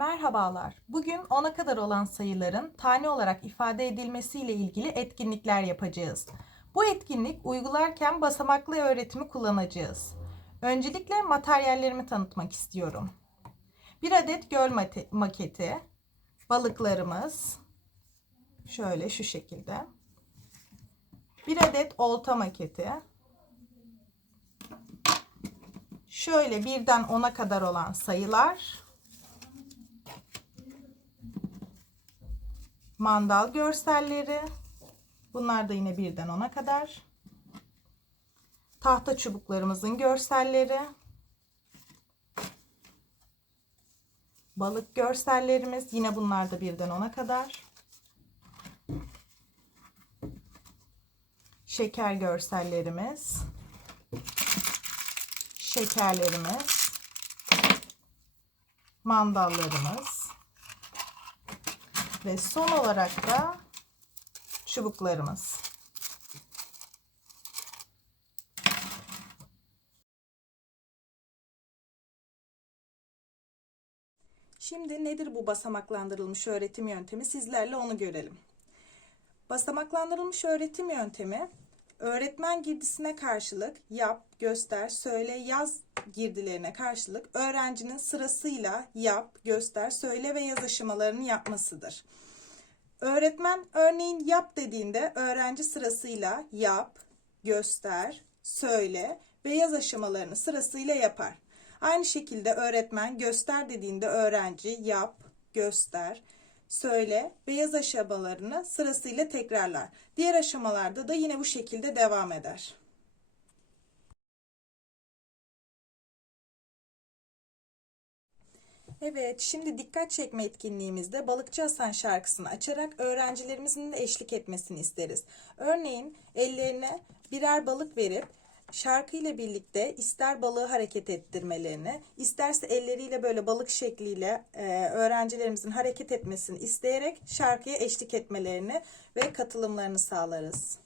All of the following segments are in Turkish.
Merhabalar. Bugün 10'a kadar olan sayıların tane olarak ifade edilmesiyle ilgili etkinlikler yapacağız. Bu etkinlik uygularken basamaklı öğretimi kullanacağız. Öncelikle materyallerimi tanıtmak istiyorum. Bir adet göl maketi, balıklarımız şöyle şu şekilde. Bir adet olta maketi. Şöyle birden 10'a kadar olan sayılar. Mandal görselleri. Bunlar da yine birden ona kadar. Tahta çubuklarımızın görselleri. Balık görsellerimiz yine bunlar da birden ona kadar. Şeker görsellerimiz. Şekerlerimiz. Mandallarımız. Ve son olarak da çubuklarımız. Şimdi nedir bu basamaklandırılmış öğretim yöntemi? Sizlerle onu görelim. Basamaklandırılmış öğretim yöntemi öğretmen girdisine karşılık yap, göster, söyle, yaz girdilerine karşılık öğrencinin sırasıyla yap, göster, söyle ve yaz aşamalarını yapmasıdır. Öğretmen örneğin yap dediğinde öğrenci sırasıyla yap, göster, söyle ve yaz aşamalarını sırasıyla yapar. Aynı şekilde öğretmen göster dediğinde öğrenci yap, göster, söyle ve yaz aşamalarını sırasıyla tekrarlar. Diğer aşamalarda da yine bu şekilde devam eder. Evet, şimdi dikkat çekme etkinliğimizde Balıkçı Hasan şarkısını açarak öğrencilerimizin de eşlik etmesini isteriz. Örneğin ellerine birer balık verip şarkı ile birlikte ister balığı hareket ettirmelerini, isterse elleriyle böyle balık şekliyle e, öğrencilerimizin hareket etmesini isteyerek şarkıya eşlik etmelerini ve katılımlarını sağlarız.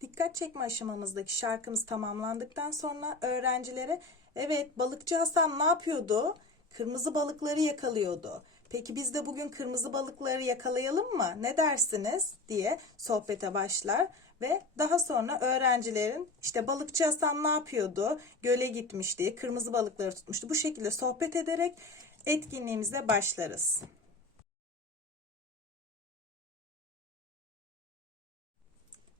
Dikkat çekme aşamamızdaki şarkımız tamamlandıktan sonra öğrencilere evet balıkçı Hasan ne yapıyordu? Kırmızı balıkları yakalıyordu. Peki biz de bugün kırmızı balıkları yakalayalım mı? Ne dersiniz? diye sohbete başlar ve daha sonra öğrencilerin işte balıkçı Hasan ne yapıyordu? Göle gitmişti, kırmızı balıkları tutmuştu. Bu şekilde sohbet ederek etkinliğimize başlarız.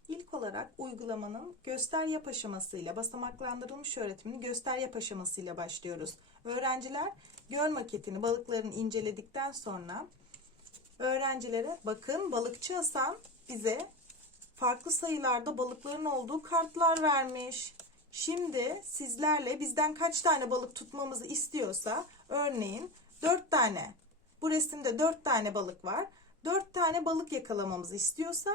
İlk olarak uygulamanın göster yap aşamasıyla basamaklandırılmış öğretimini göster yap aşamasıyla başlıyoruz. Öğrenciler göl maketini balıkların inceledikten sonra öğrencilere bakın balıkçı Hasan bize farklı sayılarda balıkların olduğu kartlar vermiş. Şimdi sizlerle bizden kaç tane balık tutmamızı istiyorsa örneğin 4 tane bu resimde 4 tane balık var. 4 tane balık yakalamamızı istiyorsa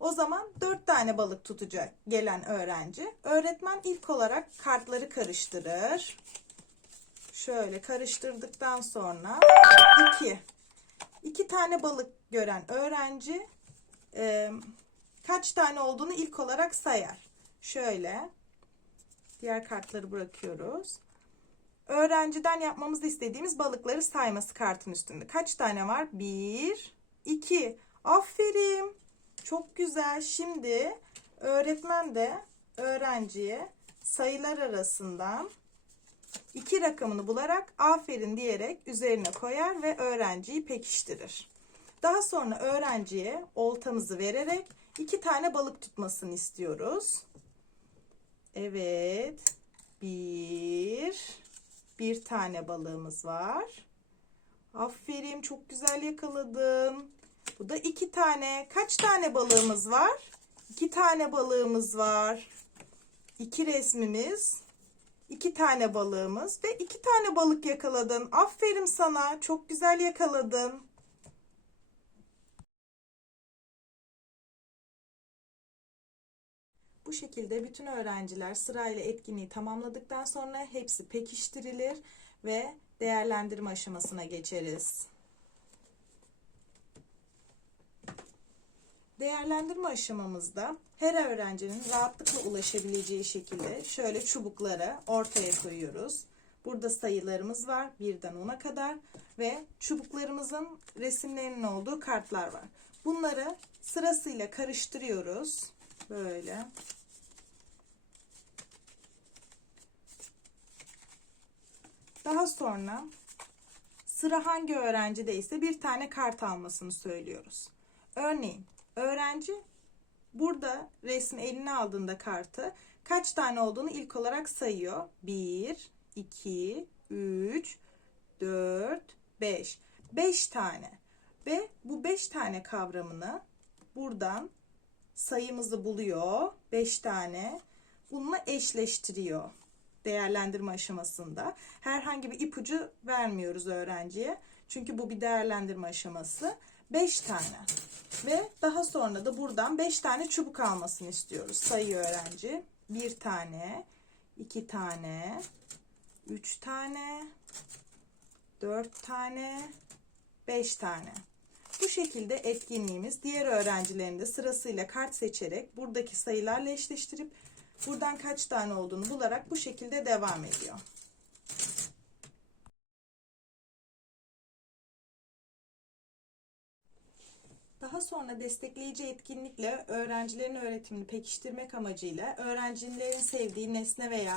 o zaman 4 tane balık tutacak gelen öğrenci. Öğretmen ilk olarak kartları karıştırır. Şöyle karıştırdıktan sonra 2. 2 tane balık gören öğrenci e, kaç tane olduğunu ilk olarak sayar. Şöyle diğer kartları bırakıyoruz. Öğrenciden yapmamızı istediğimiz balıkları sayması kartın üstünde. Kaç tane var? 1, 2. Aferin. Çok güzel. Şimdi öğretmen de öğrenciye sayılar arasından iki rakamını bularak aferin diyerek üzerine koyar ve öğrenciyi pekiştirir. Daha sonra öğrenciye oltamızı vererek iki tane balık tutmasını istiyoruz. Evet. Bir. Bir tane balığımız var. Aferin çok güzel yakaladın. Bu da iki tane. Kaç tane balığımız var? İki tane balığımız var. İki resmimiz. iki tane balığımız ve iki tane balık yakaladın. Aferin sana. Çok güzel yakaladın. Bu şekilde bütün öğrenciler sırayla etkinliği tamamladıktan sonra hepsi pekiştirilir ve değerlendirme aşamasına geçeriz. Değerlendirme aşamamızda her öğrencinin rahatlıkla ulaşabileceği şekilde şöyle çubukları ortaya koyuyoruz. Burada sayılarımız var birden 10'a kadar ve çubuklarımızın resimlerinin olduğu kartlar var. Bunları sırasıyla karıştırıyoruz. Böyle. Daha sonra sıra hangi öğrencideyse bir tane kart almasını söylüyoruz. Örneğin öğrenci burada resmi eline aldığında kartı kaç tane olduğunu ilk olarak sayıyor. 1, 2, 3, 4, 5. 5 tane. Ve bu 5 tane kavramını buradan sayımızı buluyor. 5 tane. Bununla eşleştiriyor değerlendirme aşamasında. Herhangi bir ipucu vermiyoruz öğrenciye. Çünkü bu bir değerlendirme aşaması. 5 tane. Ve daha sonra da buradan 5 tane çubuk almasını istiyoruz. Sayıyor öğrenci. 1 tane, 2 tane, 3 tane, 4 tane, 5 tane. Bu şekilde etkinliğimiz diğer öğrencilerin de sırasıyla kart seçerek buradaki sayılarla eşleştirip buradan kaç tane olduğunu bularak bu şekilde devam ediyor. Daha sonra destekleyici etkinlikle öğrencilerin öğretimini pekiştirmek amacıyla öğrencilerin sevdiği nesne veya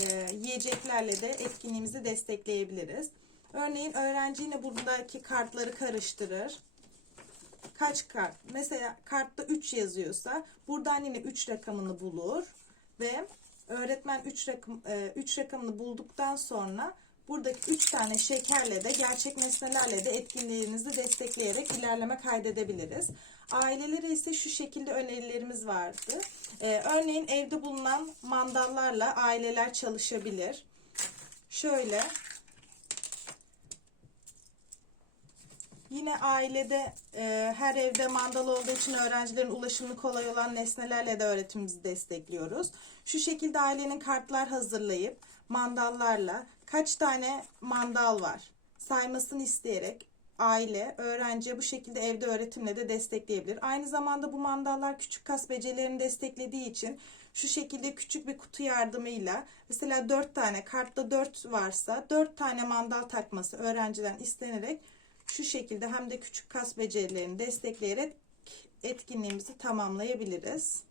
e, yiyeceklerle de etkinliğimizi destekleyebiliriz. Örneğin öğrenci yine buradaki kartları karıştırır. Kaç kart? Mesela kartta 3 yazıyorsa buradan yine 3 rakamını bulur ve öğretmen 3 rakam 3 rakamını bulduktan sonra buradaki 3 tane şekerle de gerçek nesnelerle de etkinliğinizi destekleyerek ilerleme kaydedebiliriz. Ailelere ise şu şekilde önerilerimiz vardı. Ee, örneğin evde bulunan mandallarla aileler çalışabilir. Şöyle Yine ailede e, her evde mandal olduğu için öğrencilerin ulaşımı kolay olan nesnelerle de öğretimimizi destekliyoruz. Şu şekilde ailenin kartlar hazırlayıp mandallarla kaç tane mandal var saymasını isteyerek aile öğrenciye bu şekilde evde öğretimle de destekleyebilir. Aynı zamanda bu mandallar küçük kas becerilerini desteklediği için şu şekilde küçük bir kutu yardımıyla mesela 4 tane kartta 4 varsa 4 tane mandal takması öğrenciden istenerek şu şekilde hem de küçük kas becerilerini destekleyerek etkinliğimizi tamamlayabiliriz.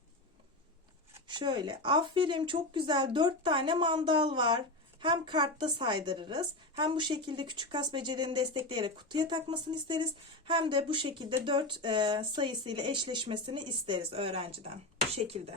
Şöyle aferin çok güzel 4 tane mandal var. Hem kartta saydırırız hem bu şekilde küçük kas becerilerini destekleyerek kutuya takmasını isteriz. Hem de bu şekilde 4 e, sayısıyla eşleşmesini isteriz öğrenciden. Bu şekilde.